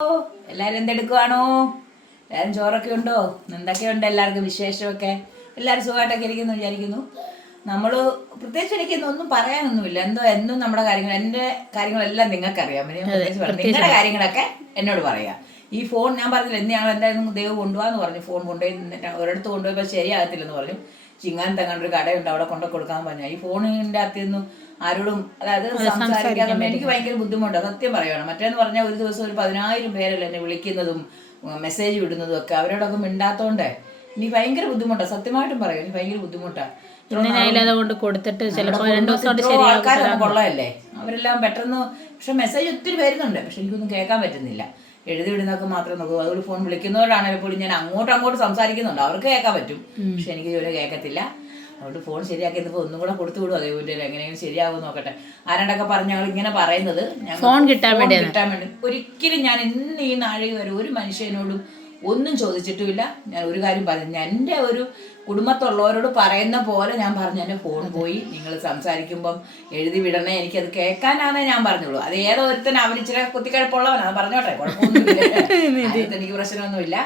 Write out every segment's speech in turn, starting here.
എല്ലാവരും എന്തെടുക്കുവാണോ? എല്ലാവരും ചോറൊക്കെ ഉണ്ടോ? എന്തൊക്കെയുണ്ട് എല്ലാവർക്കും വിശേഷമൊക്കെ? എല്ലാവരും സുഖമായിട്ടൊക്കെ ഇരിക്കുന്നു വിചാരിക്കുന്നു. നമ്മൾ പ്രത്യേകിച്ച് എനിക്കൊന്നും പറയാനൊന്നുമില്ല. എന്നും നമ്മുടെ കാര്യങ്ങൾ, എൻ്റെ കാര്യങ്ങളെല്ലാം നിങ്ങൾക്കറിയാം. നിങ്ങളുടെ കാര്യങ്ങളൊക്കെ എന്നോട് പറയാം. ഈ ഫോൺ ഞാൻ പറഞ്ഞില്ല, എന്നെയാണ് എന്തായാലും ദൈവം കൊണ്ടുപോകാന്ന് പറഞ്ഞു. ഫോൺ കൊണ്ടുപോയി ഒരിടത്ത് കൊണ്ടുപോയപ്പോൾ ശരിയാകത്തില്ലെന്ന് പറഞ്ഞു. ചിങ്ങാൻ തങ്ങാണ്ട് ഒരു കടയുണ്ട്, അവിടെ കൊണ്ടു കൊടുക്കാൻ പറഞ്ഞു. ഈ ഫോണിൻ്റെ അകത്തുനിന്നും ആരോടും അതായത് സംസാരിക്കാൻ എനിക്ക് ഭയങ്കര ബുദ്ധിമുട്ടാണ്, സത്യം പറയുകയാണ്. മറ്റേന്ന് പറഞ്ഞാൽ ഒരു ദിവസം ഒരു 10,000 പേരല്ലേ എന്നെ വിളിക്കുന്നതും മെസ്സേജ് വിടുന്നതും ഒക്കെ. അവരോടൊക്കെ മിണ്ടാത്തോണ്ടേ എനിക്ക് ഭയങ്കര ബുദ്ധിമുട്ടാണ്, സത്യമായിട്ടും പറയും. എനിക്ക് ഭയങ്കര ബുദ്ധിമുട്ടാണ്. ആൾക്കാരൊന്നും കൊള്ളയല്ലേ, അവരെല്ലാം പെട്ടെന്ന്. പക്ഷെ മെസ്സേജ് ഒത്തിരി വരുന്നുണ്ട്, പക്ഷെ എനിക്കൊന്നും കേൾക്കാൻ പറ്റുന്നില്ല. എഴുതി വിടുന്നതൊക്കെ മാത്രം നോക്കൂ. അതുകൊണ്ട് ഫോൺ വിളിക്കുന്നവരാണെങ്കിൽ പോലും ഞാൻ അങ്ങോട്ട് സംസാരിക്കുന്നുണ്ട്, അവർക്ക് കേൾക്കാൻ പറ്റും. പക്ഷെ എനിക്ക് ഇതുവരെ കേൾക്കത്തില്ല. അതുകൊണ്ട് ഫോൺ ശരിയാക്കിയപ്പോൾ ഒന്നും കൂടെ കൊടുത്തു വിടും. അതേപോലെ എങ്ങനെയെങ്കിലും ശരിയാവും നോക്കട്ടെ. ആരാണ്ടൊക്കെ പറഞ്ഞ ഞങ്ങൾ ഇങ്ങനെ പറയുന്നത് ഫോൺ കിട്ടാൻ വേണ്ടി. ഒരിക്കലും ഞാൻ ഇന്ന് ഈ നാഴിക വരെ ഒരു മനുഷ്യനോടും ഒന്നും ചോദിച്ചിട്ടുമില്ല. ഞാൻ ഒരു കാര്യം പറഞ്ഞു, ഞാൻ എൻ്റെ ഒരു കുടുംബത്തുള്ളവരോട് പറയുന്ന പോലെ ഞാൻ പറഞ്ഞു, എൻ്റെ ഫോൺ പോയി, നിങ്ങൾ സംസാരിക്കുമ്പം എഴുതി വിടണേ, എനിക്കത് കേൾക്കാനാണേ ഞാൻ പറഞ്ഞോളൂ. അത് ഏതോ ഒരുത്തന്നെ അവരിച്ചിരി കുത്തിക്കഴപ്പുള്ളവനാണ്, പറഞ്ഞോട്ടെ, കുഴപ്പമൊന്നുമില്ല. എനിക്ക് പ്രശ്നമൊന്നുമില്ല.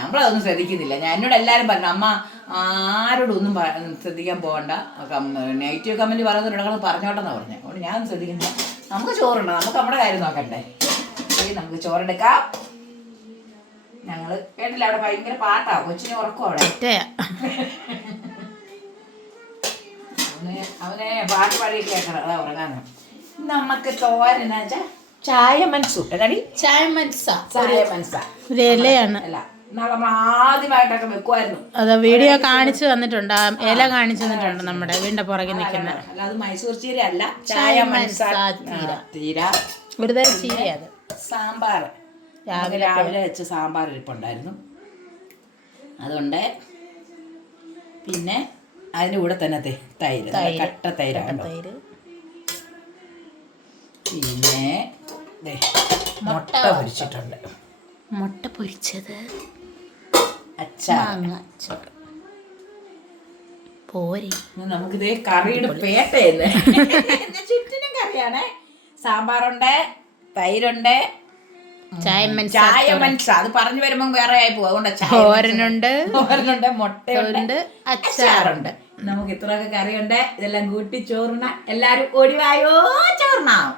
നമ്മളതൊന്നും ശ്രദ്ധിക്കുന്നില്ല. ഞാൻ എന്നോട് എല്ലാവരും പറഞ്ഞു, അമ്മ ആരോടും ഒന്നും ശ്രദ്ധിക്കാൻ പോകണ്ട, നെഗറ്റീവ് കമൻറ്റ് പറയുന്നവരോട് പറഞ്ഞോട്ടെന്നാണ് പറഞ്ഞത്. അതുകൊണ്ട് ഞാൻ ശ്രദ്ധിക്കുന്നില്ല. നമുക്ക് ചോറുണ്ടോ, നമുക്ക് നമ്മുടെ കാര്യം നോക്കണ്ടേ. നമുക്ക് ചോറെടുക്കാം. ഞങ്ങള് കേട്ടില്ല, അവിടെ ഭയങ്കര പാട്ടാ, കൊച്ചിനെ ഉറക്കും അവിടെ. അവനെ പാട്ട് പാടി കേൾക്കണം, അതാ ഉറങ്ങാൻ. നമുക്ക് തോരനാച്ച ചായ മനസ്സു അല്ല, നമ്മൾ ആദ്യമായിട്ടൊക്കെ വെക്കുമായിരുന്നു. അതെ, വീഡിയോ കാണിച്ചു തന്നിട്ടുണ്ട്, ഇല കാണിച്ചു തന്നിട്ടുണ്ട് നമ്മുടെ വീടിന്റെ പുറകെ നിൽക്കുന്ന. അല്ലാതെ മൈസൂർ ചീര അല്ല, ചായ തീര ഒരു തരം ചീര. അത് സാമ്പാർ രാവിലെ വെച്ച് സാമ്പാർ ഇരിപ്പുണ്ടായിരുന്നു, അതുകൊണ്ട്. പിന്നെ അതിൻ്റെ കൂടെ തന്നെ തൈര്, കട്ട തൈരാണ്. പിന്നെ മുട്ട പൊരിച്ചിട്ടുണ്ട്, മുട്ട പൊരിച്ചത്, അച്ചാർ പോരി. നമുക്കിത് കറിയുടെ പേട്ടയല്ലേ, ചുറ്റിനും കറിയാണേ. സാമ്പാറുണ്ട്, തൈരുണ്ട്, ചായ മനസ്സ അത് പറഞ്ഞു വരുമ്പോ വേറെ ആയി പോകും. അതുകൊണ്ട് തോരനുണ്ട്, മുട്ടയുണ്ട്, അച്ചാറുണ്ട്. നമുക്ക് ഇത്രയൊക്കെ കറിയുണ്ട്. ഇതെല്ലാം കൂട്ടി ചോറിന എല്ലാരും ഓടിവായോ ചോറിനാ.